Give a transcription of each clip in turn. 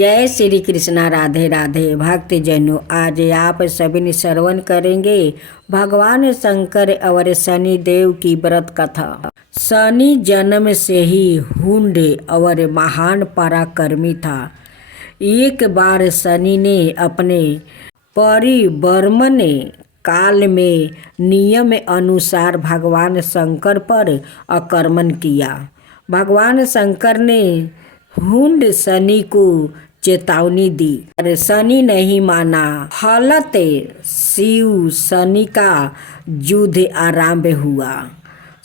जय श्री कृष्णा। राधे राधे भक्त जनों, आज आप सभी ने श्रवण करेंगे भगवान शंकर और शनि देव की व्रत कथा। शनि जन्म से ही हुंड और महान पराक्रमी था। एक बार शनि ने अपने परिवर्मन काल में नियम अनुसार भगवान शंकर पर आक्रमण किया। भगवान शंकर ने हुंड शनि को चेतावनी दी और शनि नहीं माना। फलत शिव शनि का युद्ध आरंभ हुआ।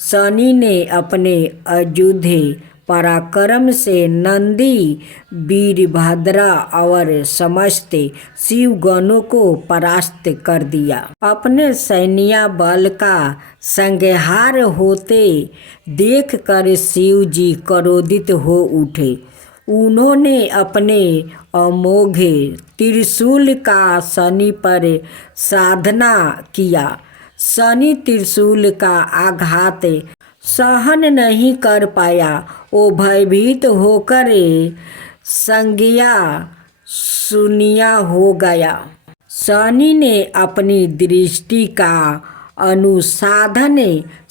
शनि ने अपने अयुद्ध पराक्रम से नंदी, वीरभद्रा और समस्त शिवगणों को परास्त कर दिया। अपने सैन्य बल का संहार होते देखकर शिव जी क्रोधित हो उठे। उन्होंने अपने अमोघ त्रिशूल का शनि पर साधना किया। शनि त्रिशूल का आघात सहन नहीं कर पाया। वो भयभीत होकर संज्ञा शून्य हो गया। शनि ने अपनी दृष्टि का अनुसंधान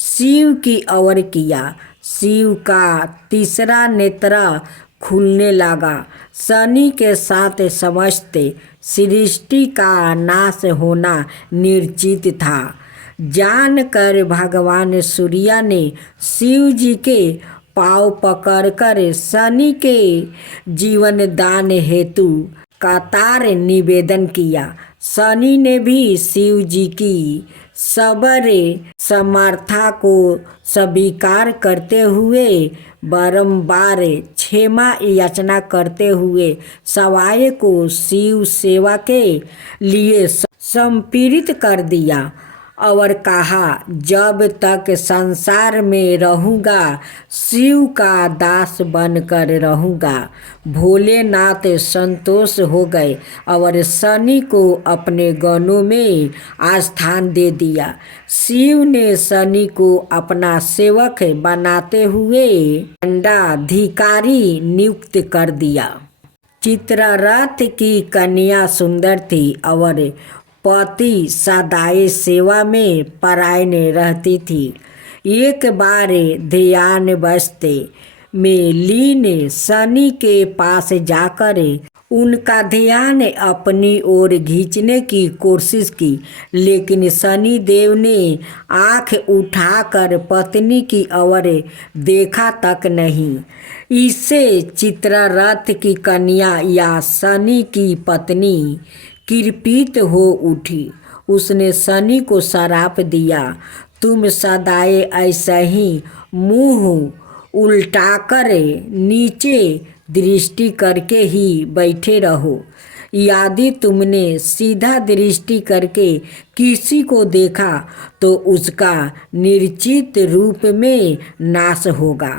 शिव की ओर किया। शिव का तीसरा नेत्र खुलने लगा। शनि के साथ समस्त सृष्टि का नाश होना निश्चित था। जानकर भगवान सूर्य ने शिव जी के पांव पकड़कर शनि के जीवन दान हेतु कतार निवेदन किया। शनि ने भी शिव जी की सबर समर्था को स्वीकार करते हुए बारंबार क्षमा याचना करते हुए सवाय को शिव सेवा के लिए समर्पित कर दिया और कहा, जब तक संसार में रहूँगा शिव का दास बनकर रहूँगा। भोलेनाथ संतोष हो गए और शनि को अपने गणों में स्थान दे दिया। शिव ने शनि को अपना सेवक बनाते हुए दंडाधिकारी नियुक्त कर दिया। चित्ररथ की कन्या सुंदर थी और पति सदाई सेवा में परायण रहती थी। एक बार ध्यानवस्थ में लीन शनि के पास जाकर उनका ध्यान अपनी ओर खींचने की कोशिश की, लेकिन शनि देव ने आंख उठाकर पत्नी की ओर देखा तक नहीं। इससे चित्ररथ की कन्या या शनि की पत्नी क्रोधित हो उठी। उसने शनि को श्राप दिया, तुम सदाए ऐसा ही मुंह उल्टाकर नीचे दृष्टि करके ही बैठे रहो। यदि तुमने सीधा दृष्टि करके किसी को देखा तो उसका निश्चित रूप में नाश होगा।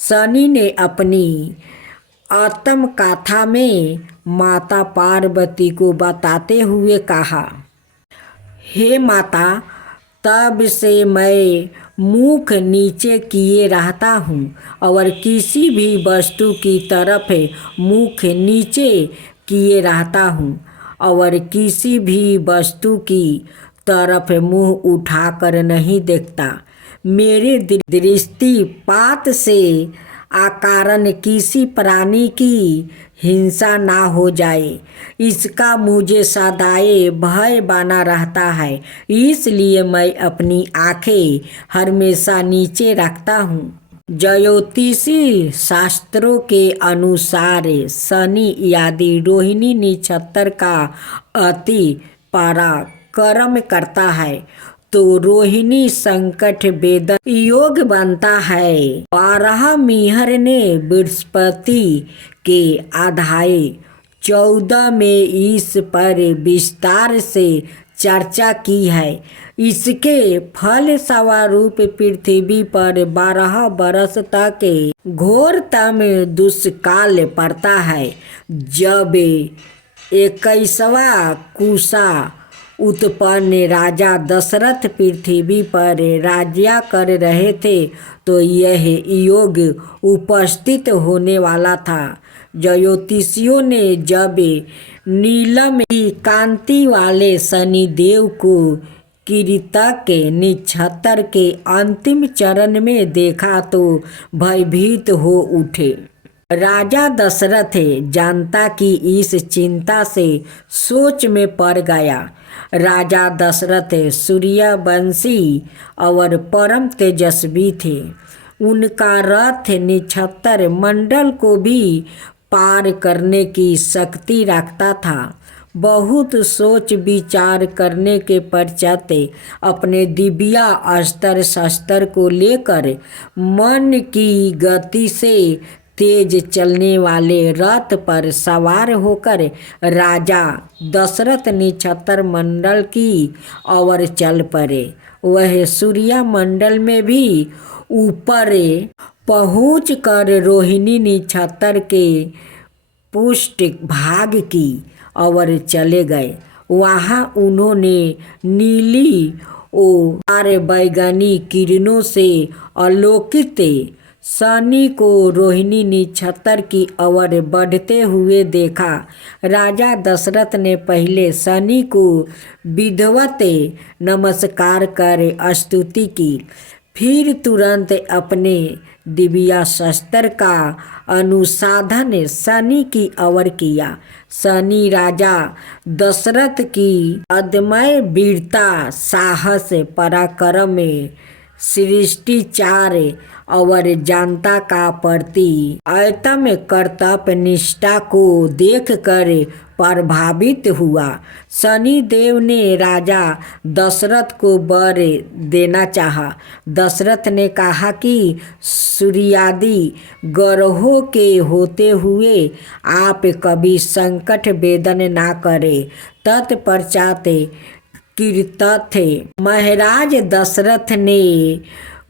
शनि ने अपनी आत्मकथा में माता पार्वती को बताते हुए कहा, हे माता, तब से मैं मुख नीचे किए रहता हूँ और किसी भी वस्तु की तरफ मुख नीचे किए रहता हूँ और किसी भी वस्तु की तरफ मुंह उठाकर नहीं देखता। मेरे दृष्टिपात से अकारण किसी प्राणी की हिंसा ना हो जाए, इसका मुझे सदाए भय बना रहता है। इसलिए मैं अपनी आंखें हमेशा नीचे रखता हूँ। ज्योतिषी शास्त्रों के अनुसार शनि यदि रोहिणी नक्षत्र का अति पराक्रम करता है तो रोहिणी संकट वेदन योग बनता है। 12 मिहर ने बृहस्पति के अध्याय 14 में इस पर विस्तार से चर्चा की है। इसके फल स्वरूप पृथ्वी पर 12 वर्ष तक घोरतम दुष्काल पड़ता है। जब 21वां कुशा उत्पन्न राजा दशरथ पृथ्वी पर राज्य कर रहे थे तो यह योग उपस्थित होने वाला था। ज्योतिषियों ने जब नीलम की कांति वाले शनिदेव को कृतक नक्षत्र के अंतिम चरण में देखा तो भयभीत हो उठे। राजा दशरथ जनता की इस चिंता से सोच में पड़ गया। राजा दशरथ सूर्यवंशी और परम तेजस्वी थे। उनका रथ नक्षत्र मंडल को भी पार करने की शक्ति रखता था। बहुत सोच विचार करने के पश्चात अपने दिव्य अस्त्र शस्त्र को लेकर मन की गति से तेज चलने वाले रथ पर सवार होकर राजा दशरथ नक्षत्र मंडल की ओर चल पड़े। वह सूर्य मंडल में भी ऊपर पहुँच कर रोहिणी नक्षत्र के पुष्ट भाग की ओर चले गए। वहाँ उन्होंने नीली और बैगनी किरणों से आलोकित शनि को रोहिणी नक्षत्र की ओर बढ़ते हुए देखा। राजा दशरथ ने पहले शनि को विधिवत नमस्कार कर स्तुति की, फिर तुरंत अपने दिव्य शस्त्र का अनुसंधान शनि की ओर किया। शनि राजा दशरथ की अदम्य वीरता, साहस, पराक्रम, शिष्टाचार और जनता का प्रति अतम कर्तव्य निष्ठा को देखकर प्रभावित हुआ। शनि देव ने राजा दशरथ को वर देना चाहा। दशरथ ने कहा कि सूर्यादि ग्रहों के होते हुए आप कभी संकट वेदन ना करें। तत्पश्चात कीर्तथ महाराज दशरथ ने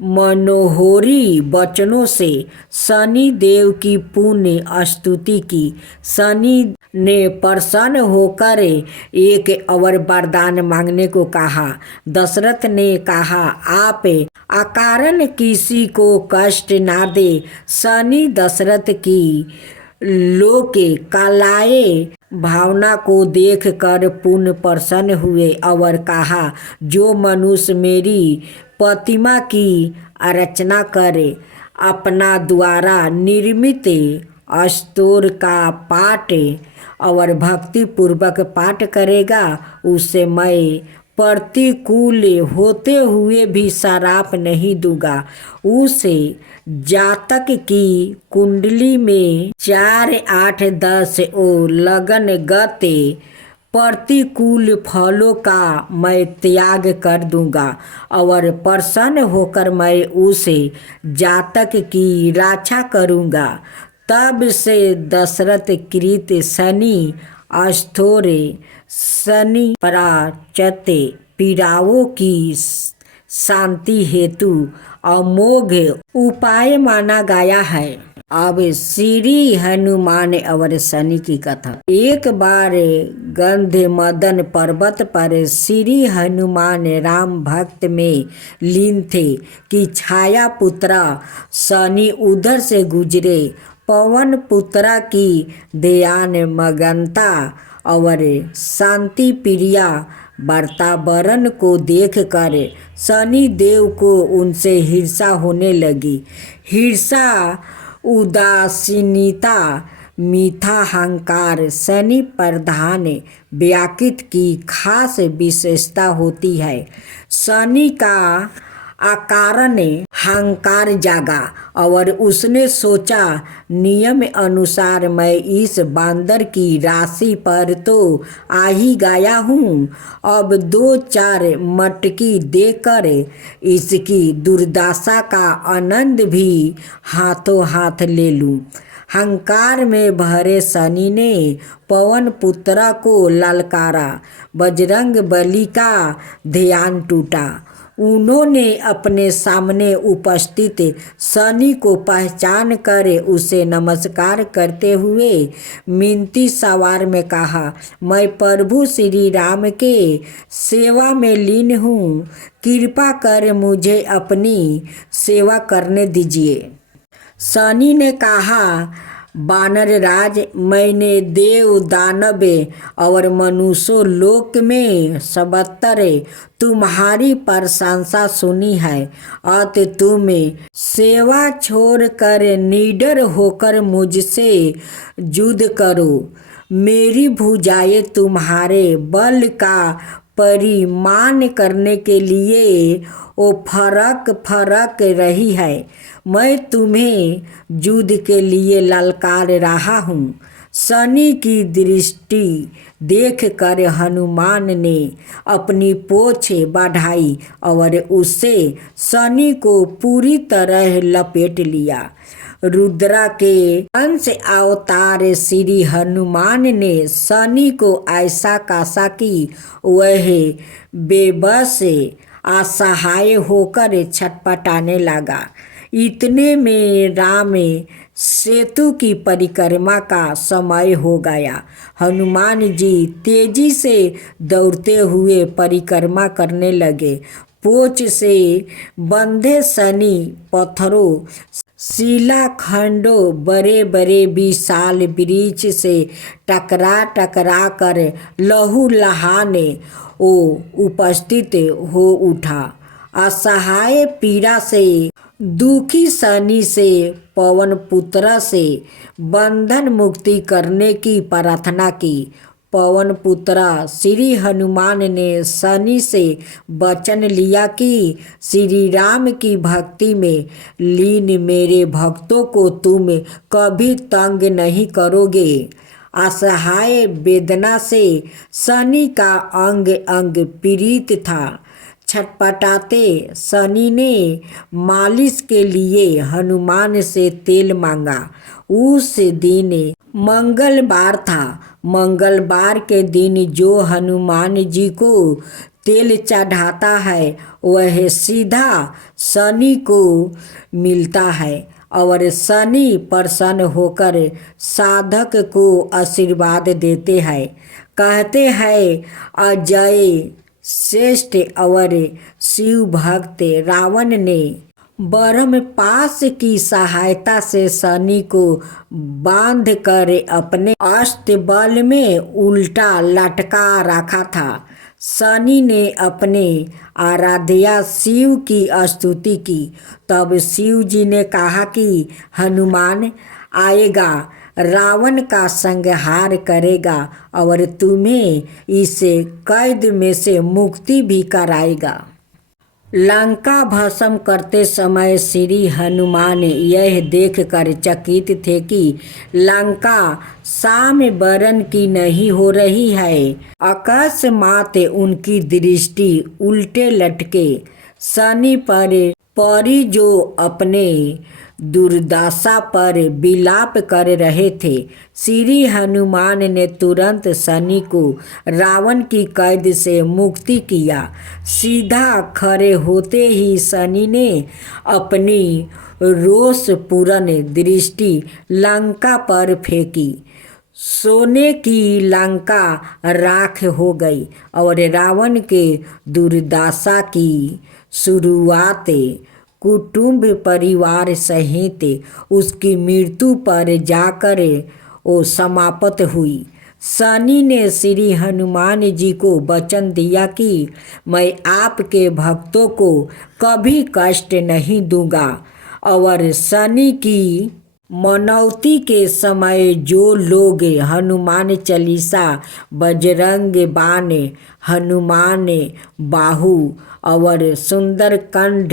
मनोहरी वचनों से शनि देव की पुण्य स्तुति की। शनि ने प्रसन्न होकर एक और वरदान मांगने को कहा। दशरथ ने कहा, आप अकारण किसी को कष्ट ना दे। शनि दशरथ की लोक कलाए भावना को देखकर पुण्य प्रसन्न हुए और कहा, जो मनुष्य मेरी प्रतिमा की रचना करे, अपना द्वारा निर्मित स्तोत्र का पाठ और भक्ति पूर्वक पाठ करेगा, उसे मैं प्रतिकूल होते हुए भी श्राप नहीं दूंगा। उसे जातक की कुंडली में 4, 8, 10 और लगन गते प्रतिकूल फलों का मैं त्याग कर दूंगा और प्रसन्न होकर मैं उसे जातक की रक्षा करूंगा। तब से दशरथ कृत शनि स्तोत्र शनि पराचते पीड़ाओं की शांति हेतु अमोघ उपाय माना गया है। अब श्री हनुमान और शनि की कथा। एक बार गंधमदन पर्वत पर श्री हनुमान राम भक्त में लीन थे कि छाया पुत्रा शनि उधर से गुजरे। पवन पुत्रा की ध्यान मगनता और शांति प्रिया वातावरण को देखकर शनि देव को उनसे ईर्ष्या होने लगी। ईर्ष्या, उदासीनता, मीठा अहंकार शनि प्रधान व्यक्ति की खास विशेषता होती है। शनि का अकारण अहंकार जागा और उसने सोचा, नियम अनुसार मैं इस बांदर की राशि पर तो आ ही गया हूँ, अब 2-4 मटकी देकर इसकी दुर्दशा का आनंद भी हाथों हाथ ले लूँ। अहंकार में भरे शनि ने पवन पुत्रा को ललकारा। बजरंग बली का ध्यान टूटा। उन्होंने अपने सामने उपस्थित शनि को पहचान कर उसे नमस्कार करते हुए मिनती सवार में कहा, मैं प्रभु श्री राम के सेवा में लीन हूँ, कृपा कर मुझे अपनी सेवा करने दीजिए। शनि ने कहा, वानर राज, मैंने देव दानव और मनुष्य लोक में सबतर तुम्हारी प्रशंसा सुनी है। अत तुम सेवा छोड़कर निडर होकर मुझसे युद्ध करो। मेरी भुजाएं तुम्हारे बल का परिमाण करने के लिए वो फरक रही है। मैं तुम्हें युद्ध के लिए ललकार रहा हूँ। शनि की दृष्टि देखकर हनुमान ने अपनी पूंछ बढ़ाई और उससे शनि को पूरी तरह लपेट लिया। रुद्रा के अंश अवतार श्री हनुमान ने शनि को ऐसा कसा कि वह बेबस असहाय होकर छटपटाने लगा। इतने में राम सेतु की परिक्रमा का समय हो गया। हनुमान जी तेजी से दौड़ते हुए परिक्रमा करने लगे। पूंछ से बंधे शनि पत्थरों, शिलाखंडों, बड़े बड़े विशाल वृक्ष से टकरा कर लहूलुहान वो उपस्थित हो उठा। असहाय पीड़ा से दुखी शनि से पवन पुत्र से बंधन मुक्ति करने की प्रार्थना की। पवन पुत्र श्री हनुमान ने शनि से वचन लिया कि श्री राम की भक्ति में लीन मेरे भक्तों को तुम कभी तंग नहीं करोगे। असहाय वेदना से शनि का अंग अंग पीड़ित था। छटपटाते शनि ने मालिश के लिए हनुमान से तेल मांगा। उस दिन मंगलवार था। मंगलवार के दिन जो हनुमान जी को तेल चढ़ाता है वह सीधा शनि को मिलता है और शनि प्रसन्न होकर साधक को आशीर्वाद देते हैं। कहते हैं, अजय श्रेष्ठ और शिव भक्त रावण ने ब्रह्मपाश की सहायता से शनि को बांध कर अपने अष्टबल में उल्टा लटका रखा था। शनि ने अपने आराध्या शिव की स्तुति की। तब शिव जी ने कहा कि हनुमान आएगा, रावण का संहार करेगा और तुम्हें इस कैद में से मुक्ति भी कराएगा। लंका भस्म करते समय श्री हनुमान यह देखकर चकित थे कि लंका साम बरन की नहीं हो रही है। अकस्मात उनकी दृष्टि उल्टे लटके शनि पर परी जो अपने दुर्दशा पर विलाप कर रहे थे। श्री हनुमान ने तुरंत शनि को रावण की कैद से मुक्ति किया। सीधा खड़े होते ही शनि ने अपनी रोषपूर्ण दृष्टि लंका पर फेंकी। सोने की लंका राख हो गई और रावण के दुर्दशा की शुरुआत कुटुंब परिवार सहित उसकी मृत्यु पर जाकर वो समाप्त हुई। शनि ने श्री हनुमान जी को वचन दिया कि मैं आपके भक्तों को कभी कष्ट नहीं दूंगा और शनि की मनौती के समय जो लोग हनुमान चालीसा, बजरंग बाण, हनुमान बाहु और सुंदरकांड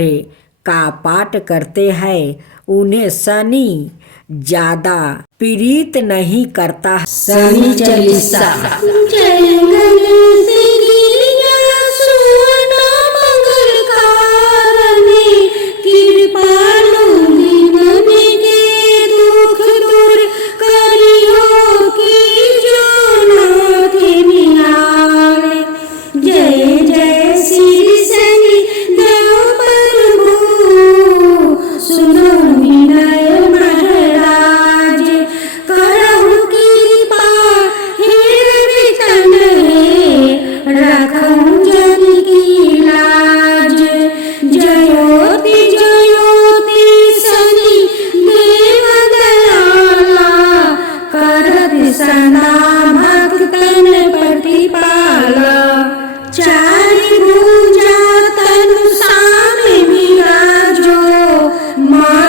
का पाठ करते हैं उन्हें शनि ज्यादा पीड़ित नहीं करता। शनि चालीसा। जय जय श्री शनि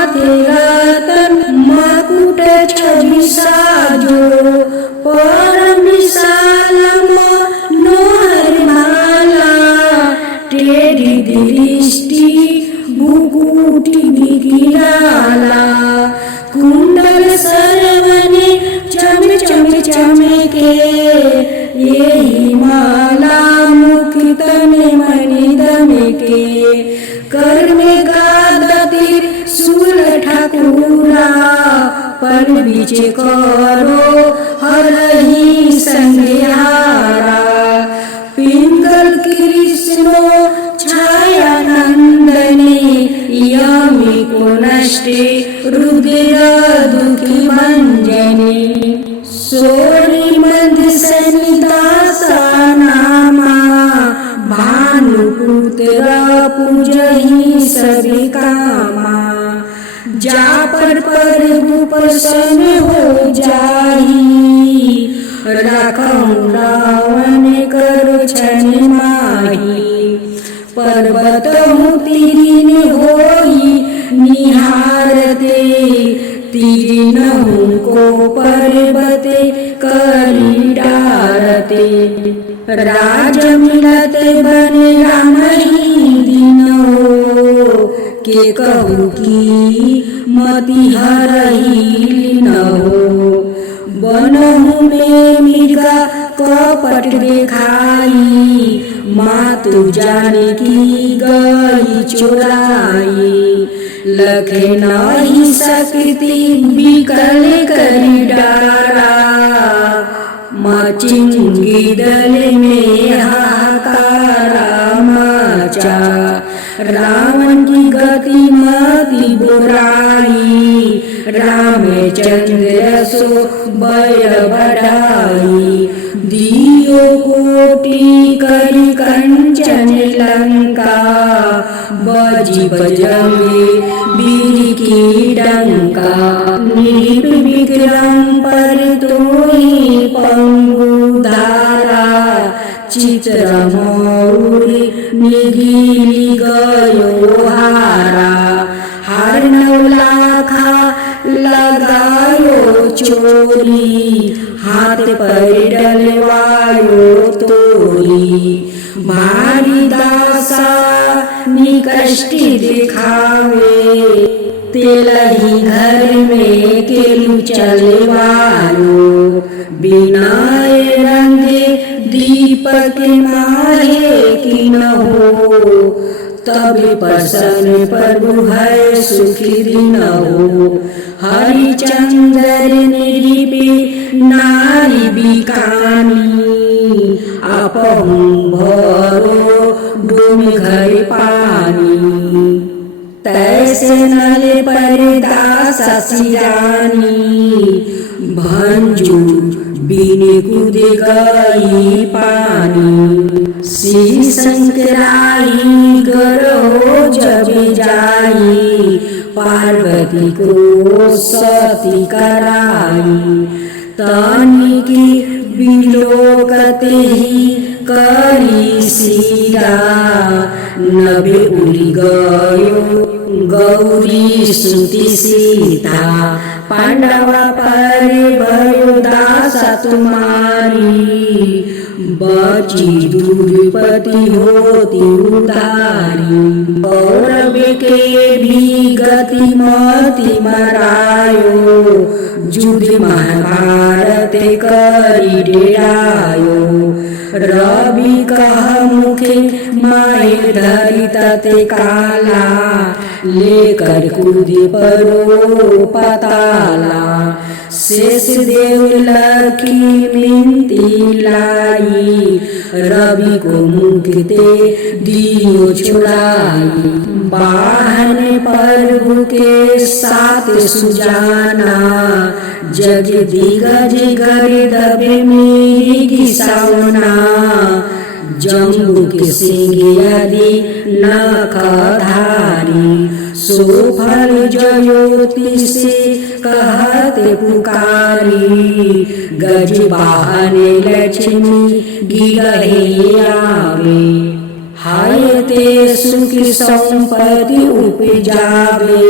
माथे रतन मकुट छवि साजो परम विशाल मनोहर माला टेढ़ी दृष्टि मुकुटि विकिराला कुंडल सरवने चम चम चमके यही माला मुख तने मणि दमके कर में गादा त्रिशूल ठाकुरा पर बीच करो हरहि संहारा पिंगल कृष्णो छाया नंदने यमी को नष्टे रुद्र दुखी भंजने सोरी मध्य सनिदासा नामा भानुपुत्र पूजहि सभी कामा जा पर प्रसन्न हो जाही राखऊं रावण करो छन माही पर्वत तीरिन होई निहारते तीरिनहु को पर्वते करी डारते राज मिलत बन राम ही दिनो के कहू की मति हरही न हो बनहु में मृगा कपट देखाई मातु जानकी गई चुराई लखे नहीं सकती बिकल करी डारा मचिंगी दल में हाहाकारा मचा रावण की गति मति बुराई रामचंद्र सो बल बढ़ाई दियो कोटि करी कंचन लंका बजी बजंगे वीर की डंका निप विक्रम पर तोहि पंगु धारा चित्र मौरी निगिली गयो हारा हार नौलाखा लगायो चोरी हाथ पर डलवायो तोरी भारी दासा निकष्टि दिखावे तेलही घर में केलू चलवायो बिना रंगे दीपक माहे कि न हो तब प्रसन्न प्रभु है सुखी दिन हो हरिचंद्र निरिपे नारी बिकानी आपहु भरो डूम घर पानी तैसे नले पर दासा सिरानी भंजू बीने कूद गई पानी श्री शंकराई गरो जब जाई पार्वती को सती कराई तानी की विलोकते ही करी सीरा नभे उड़ी गयो गौरी सुती सीता पांडवा पर भयो दासा तुम्हारी बची दुर्पति होती उतारी कौरव के भी गति मति मरायो युद्ध महाभारत करी डेरायो रवि कह मुखे माए धरी तते काला लेकर कूदे परो पताला शेष देव लखी मिनती लाई रवि को मुक्ते दियो छुड़ाई बाहन प्रभु के साथ सुजाना जग दिगज गर्दभ मेरी घिसावना जम्बुक सिंह आदि नखधारी सोफल ज्योति से कहते पुकारी गज वाहन लक्ष्मी गिरहे आवे हाय ते सुख संपत्ति उपजावे,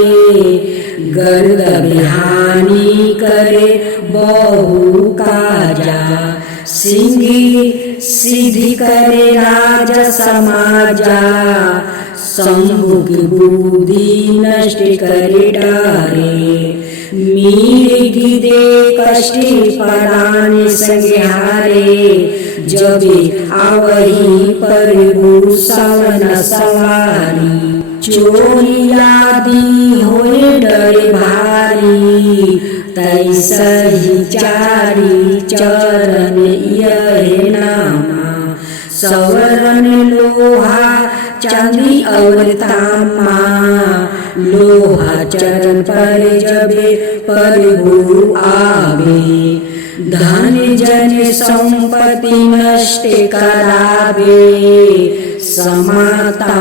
गर्द बिहानी करे बहु काजा, सिंगी सिद्धि करे राजा समाजा, शंभु की बुद्धि नष्ट करे डारे, मिर्गी दे कष्टि परान संहारे, जबे आवही प्रभु सवन सवारी, चोरी आदि होए डरे भारी, तैसही चारी चरण यह नामा, सवरण लोहा चांदी और तामा, लोहा चरण पर जबे प्रभु आवे, धन जन संपत्ति नष्ट करावे, समाता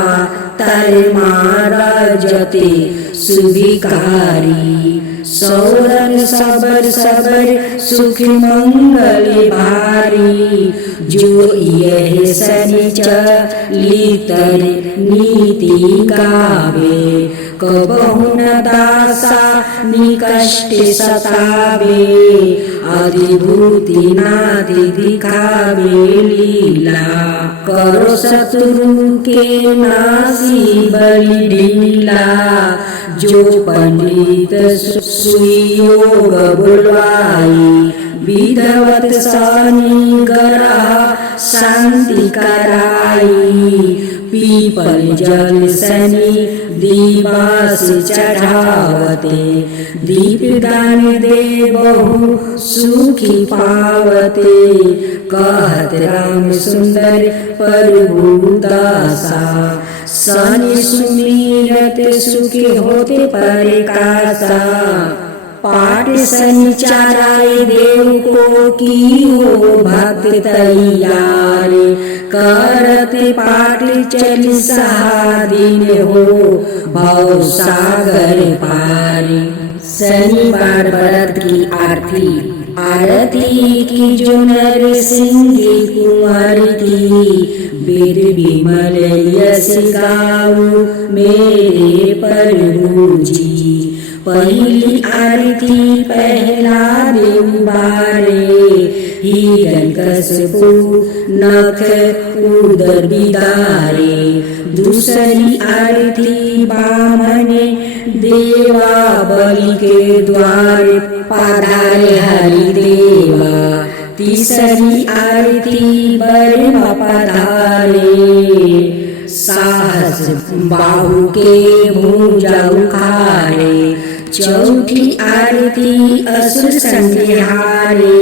तर मारा जते सुविकारी, सौरन सबर सबर सुख मंगल भारी, जो यह सनिचलितर नीति गावे, कबहु न दासा निकष्ट सतावे, अधिभूति नादि दिखावे लीला, करो शत्रु के नासी बलि ढीला, जो पंडित सुयोग बुलवाई, विधवत सनी ग्रह शांति कराई, पीपल जल सनी दिवस चढ़ावते, दीप दान दे बहु सुखी पावते, कहत राम सुंदर प्रभु दासा, सनि सुमिरत सुखी होते परकासा, पाठ संचाराय देव को की हो भक्त तैयार, करते पाठ चालीसा दिन हो भव सागर पार। शनिवार व्रत की आरती। आरती की जो नर सिंह कुंवर की, वेद विमल यश गाऊ मेरे प्रभु जी। पहली आरती पहला देव बारे, हिरण कशपु नख उदर बिदारे। दूसरी आरती बामन देवा बलि के द्वार पधारे हरिदेवा। तीसरी आरती बर्मा पधारे, साहस बाहु के भुजा उखारे। चौथी आरती असुर संहारे,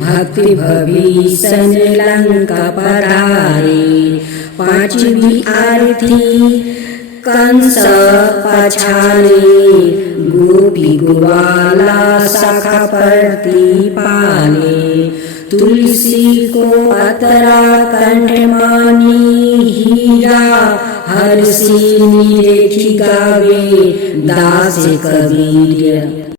भक्ति भविष्ण लंका पधारे। पांचवी आरती कंस पछारे, गोपी ग्वाला शाखा प्रति पाले। तुलसी को अतरा कंठ मानी, हीरा हर्षि निरेखी गावे दास कबीर।